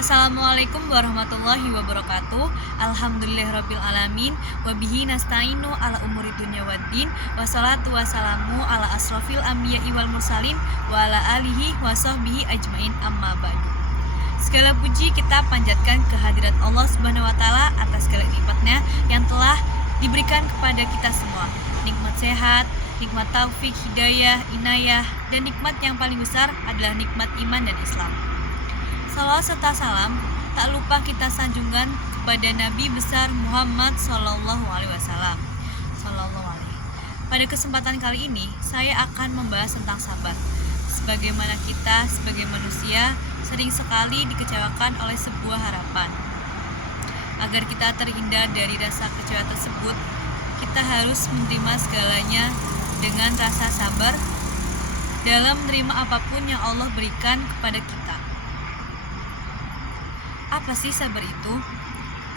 Assalamualaikum warahmatullahi wabarakatuh. Alhamdulillahirrabbilalamin. Wabihi nasta'inu ala umuri dunya waddin. Wassalatu wassalamu ala asrofil anbiya'i wal mursalin wa ala alihi wa sahbihi ajmain amma ba'du. Segala puji kita panjatkan kehadirat Allah Subhanahu wa taala atas segala nikmatnya yang telah diberikan kepada kita semua. Nikmat sehat, nikmat taufik, hidayah, inayah, dan nikmat yang paling besar adalah nikmat iman dan Islam. Salawat serta salam tak lupa kita sanjungkan kepada Nabi besar Muhammad Sallallahu Alaihi Wasallam. Pada kesempatan kali ini saya akan membahas tentang sabar. Sebagaimana kita sebagai manusia sering sekali dikecewakan oleh sebuah harapan. Agar kita terhindar dari rasa kecewa tersebut, kita harus menerima segalanya dengan rasa sabar dalam menerima apapun yang Allah berikan kepada kita. Apa sih sabar itu?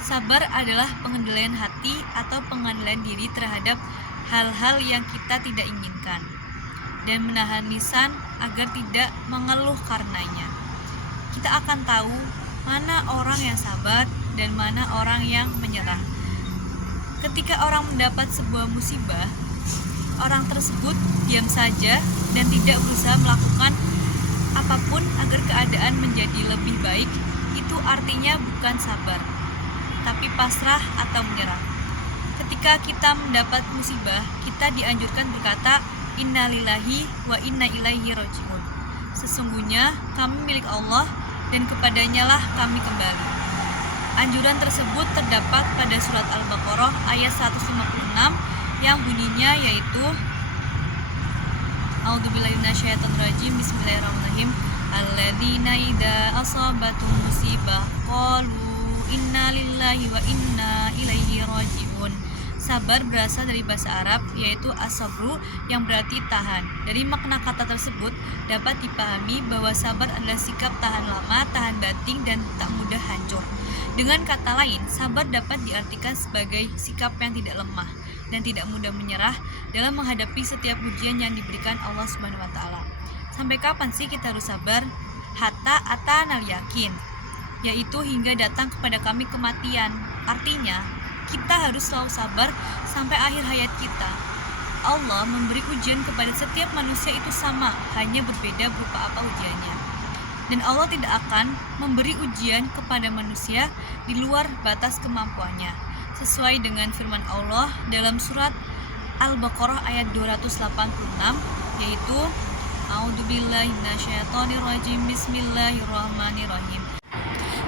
Sabar adalah pengendalian hati atau pengendalian diri terhadap hal-hal yang kita tidak inginkan dan menahan lisan agar tidak mengeluh karenanya. Kita akan tahu mana orang yang sabar dan mana orang yang menyerah. Ketika orang mendapat sebuah musibah, orang tersebut diam saja dan tidak berusaha melakukan apapun agar keadaan menjadi lebih baik. Itu artinya bukan sabar, tapi pasrah atau menyerah. Ketika kita mendapat musibah, kita dianjurkan berkata, innalillahi wa inna ilaihi raji'un. Sesungguhnya kami milik Allah dan kepadanya lah kami kembali. Anjuran tersebut terdapat pada surat Al-Baqarah ayat 156 yang bunyinya yaitu A'udzubillahi minasyaitonirrajim. Bismillahirrahmanirrahim. Alladzina idza asabatum musibah qalu innalillahi wa inna ilaihi raji'un. Sabar berasal dari bahasa Arab yaitu as-sabru yang berarti tahan. Dari makna kata tersebut dapat dipahami bahwa sabar adalah sikap tahan lama, tahan banting dan tak mudah hancur. Dengan kata lain, sabar dapat diartikan sebagai sikap yang tidak lemah dan tidak mudah menyerah dalam menghadapi setiap ujian yang diberikan Allah Subhanahu wa taala. Sampai kapan sih kita harus sabar? Hatta atanal yakin, yaitu hingga datang kepada kami kematian. Artinya, kita harus selalu sabar sampai akhir hayat kita. Allah memberi ujian kepada setiap manusia itu sama, hanya berbeda berupa apa ujiannya. Dan Allah tidak akan memberi ujian kepada manusia di luar batas kemampuannya. Sesuai dengan firman Allah dalam surat Al-Baqarah ayat 286, yaitu A'udzubillahi minasyaitonirrajim. Bismillahirrahmanirrahim.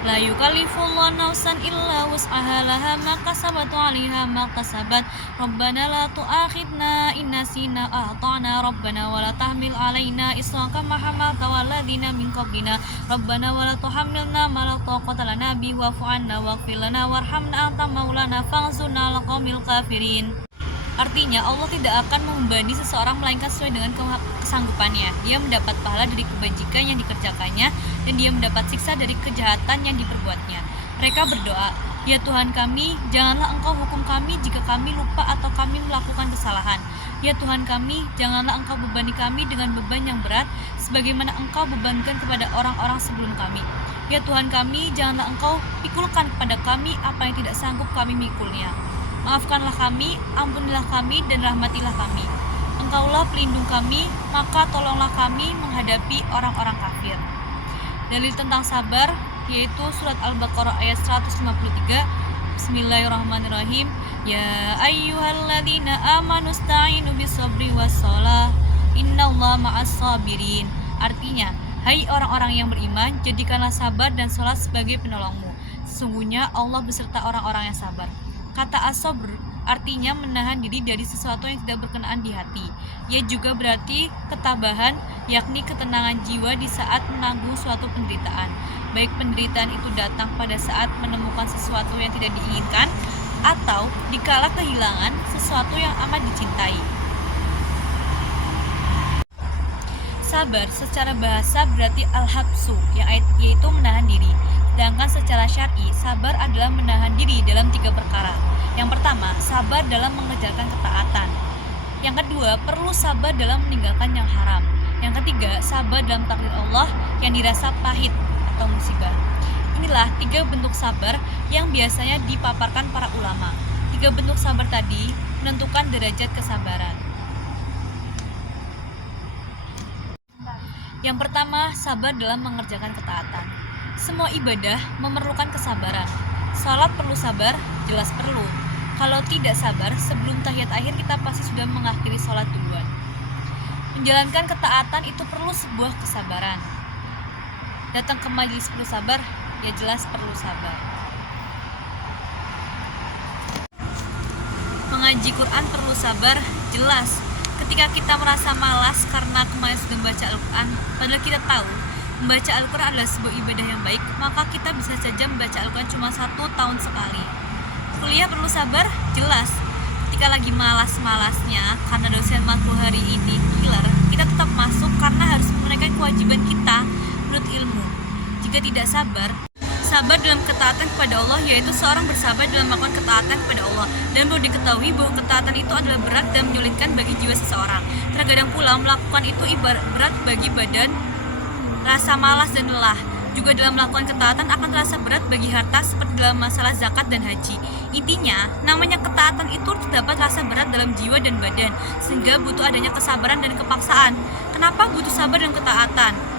La yukallifullahu nafsan illa wus'aha laha ma kasabat 'alaiha ma kasabat. Rabbana la tu'akhidna in nasina aw akhtana. Rabbana wa la tahmil 'alaina isran kama hamalta 'alal ladzina min qablina. Rabbana wa la tuhammilna ma la taqata lana bihi wa'fu 'anna waghfir lana warhamna anta maulana fansurna 'alal qaumil kafirin. Artinya Allah tidak akan membebani seseorang melainkan sesuai dengan kesanggupannya. Dia mendapat pahala dari kebajikan yang dikerjakannya dan dia mendapat siksa dari kejahatan yang diperbuatnya. Mereka berdoa, ya Tuhan kami, janganlah Engkau hukum kami jika kami lupa atau kami melakukan kesalahan. Ya Tuhan kami, janganlah Engkau bebani kami dengan beban yang berat sebagaimana Engkau bebankan kepada orang-orang sebelum kami. Ya Tuhan kami, janganlah Engkau pikulkan kepada kami apa yang tidak sanggup kami mikulnya. Maafkanlah kami, ampunilah kami, dan rahmatilah kami. Engkaulah pelindung kami, maka tolonglah kami menghadapi orang-orang kafir. Dalil tentang sabar yaitu surat Al-Baqarah ayat 153. Bismillahirrahmanirrahim. Ya ayyuhalladzina amanu sta'inu bis-sabri was-shalah. Innallaha ma'as-sabirin. Artinya, hai orang-orang yang beriman, jadikanlah sabar dan salat sebagai penolongmu. Sesungguhnya Allah beserta orang-orang yang sabar. Kata as-sabr artinya menahan diri dari sesuatu yang tidak berkenaan di hati. Ia juga berarti ketabahan, yakni ketenangan jiwa di saat menanggung suatu penderitaan. Baik penderitaan itu datang pada saat menemukan sesuatu yang tidak diinginkan atau dikala kehilangan sesuatu yang amat dicintai. Sabar secara bahasa berarti al-habsu, yaitu menahan diri. Sedangkan secara syar'i, sabar adalah menahan diri dalam 3 perkara. Yang pertama, sabar dalam mengerjakan ketaatan. Yang kedua, perlu sabar dalam meninggalkan yang haram. Yang ketiga, sabar dalam takdir Allah yang dirasa pahit atau musibah. Inilah 3 bentuk sabar yang biasanya dipaparkan para ulama. 3 bentuk sabar tadi menentukan derajat kesabaran. Yang pertama, sabar dalam mengerjakan ketaatan. Semua ibadah memerlukan kesabaran. Salat perlu sabar, jelas perlu. Kalau tidak sabar, sebelum tahiyat akhir kita pasti sudah mengakhiri salat duluan. Menjalankan ketaatan itu perlu sebuah kesabaran. Datang ke majelis perlu sabar, ya jelas perlu sabar. Mengaji Quran perlu sabar, jelas. Ketika kita merasa malas karena kemarin sudah membaca Al-Quran, padahal kita tahu membaca Al-Quran adalah sebuah ibadah yang baik, maka kita bisa saja membaca Al-Quran cuma 1 tahun sekali. Kuliah perlu sabar, jelas. Ketika lagi malas-malasnya karena dosen matkul hari ini killer, kita tetap masuk karena harus menunaikan kewajiban kita menurut ilmu. Jika tidak sabar dalam ketaatan kepada Allah, yaitu seorang bersabar dalam melakukan ketaatan kepada Allah. Dan perlu diketahui bahwa ketaatan itu adalah berat dan menyulitkan bagi jiwa seseorang. Terkadang pula melakukan itu ibarat berat bagi badan, rasa malas dan lelah. Juga dalam melakukan ketaatan akan terasa berat bagi harta seperti dalam masalah zakat dan haji. Intinya, namanya ketaatan itu terdapat rasa berat dalam jiwa dan badan, sehingga butuh adanya kesabaran dan kepaksaan. Kenapa butuh sabar dan ketaatan?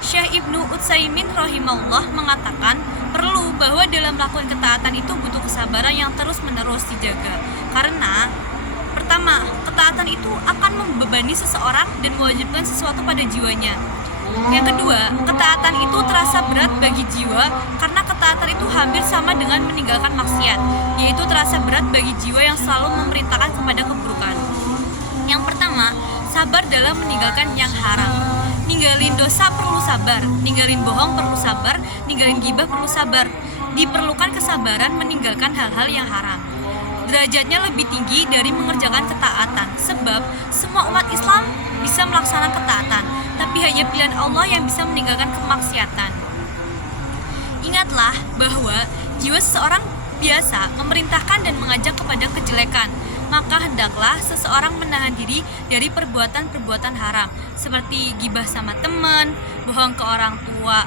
Syekh Ibnu Utsaimin rahimahullah mengatakan perlu bahwa dalam melakukan ketaatan itu butuh kesabaran yang terus-menerus dijaga. Karena pertama, ketaatan itu akan membebani seseorang dan mewajibkan sesuatu pada jiwanya. Yang kedua, ketaatan itu terasa berat bagi jiwa karena ketaatan itu hampir sama dengan meninggalkan maksiat, yaitu terasa berat bagi jiwa yang selalu memerintahkan kepada keburukan. Yang pertama, sabar dalam meninggalkan yang haram. Ninggalin dosa perlu sabar, ninggalin bohong perlu sabar, ninggalin gibah perlu sabar. Diperlukan kesabaran meninggalkan hal-hal yang haram. Derajatnya lebih tinggi dari mengerjakan ketaatan, sebab semua umat Islam bisa melaksanakan ketaatan, tapi hanya pilihan Allah yang bisa meninggalkan kemaksiatan. Ingatlah bahwa jiwa seseorang biasa memerintahkan dan mengajak kepada kejelekan, maka hendaklah seseorang menahan diri dari perbuatan-perbuatan haram, seperti gibah sama teman, bohong ke orang tua,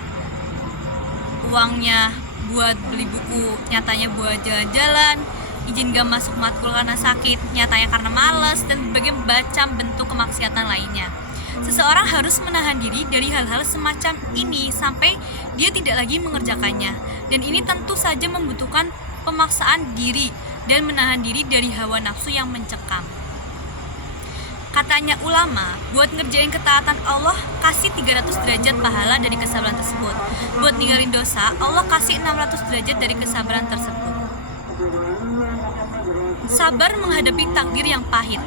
uangnya buat beli buku, nyatanya buat jalan-jalan, izin gak masuk matkul karena sakit, nyatanya karena malas, dan berbagai macam bentuk kemaksiatan lainnya. Seseorang harus menahan diri dari hal-hal semacam ini sampai dia tidak lagi mengerjakannya, dan ini tentu saja membutuhkan pemaksaan diri dan menahan diri dari hawa nafsu yang mencekam. Katanya ulama, buat ngerjain ketaatan Allah kasih 300 derajat pahala dari kesabaran tersebut. Buat ninggalin dosa, Allah kasih 600 derajat dari kesabaran tersebut. Sabar menghadapi takdir yang pahit.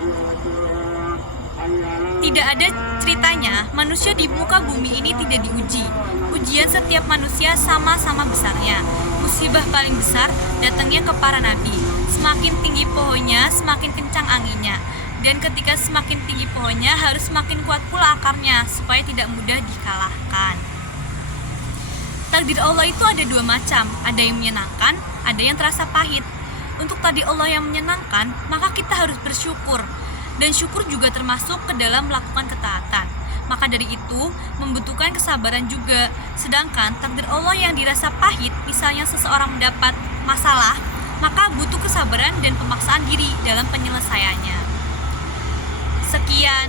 Tidak ada ceritanya manusia di muka bumi ini tidak diuji. Ujian setiap manusia sama-sama besarnya. Musibah paling besar datangnya ke para nabi. Semakin tinggi pohonnya, semakin kencang anginnya. Dan ketika semakin tinggi pohonnya, harus semakin kuat pula akarnya, supaya tidak mudah dikalahkan. Takdir Allah itu ada 2 macam, ada yang menyenangkan, ada yang terasa pahit. Untuk takdir Allah yang menyenangkan, maka kita harus bersyukur. Dan syukur juga termasuk ke dalam melakukan ketaatan. Maka dari itu, membutuhkan kesabaran juga. Sedangkan takdir Allah yang dirasa pahit, misalnya seseorang mendapat masalah, maka butuh kesabaran dan pemaksaan diri dalam penyelesaiannya. Sekian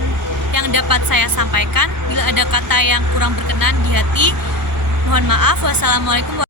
yang dapat saya sampaikan. Bila ada kata yang kurang berkenan di hati, mohon maaf. Wassalamualaikum warahmatullahi wabarakatuh.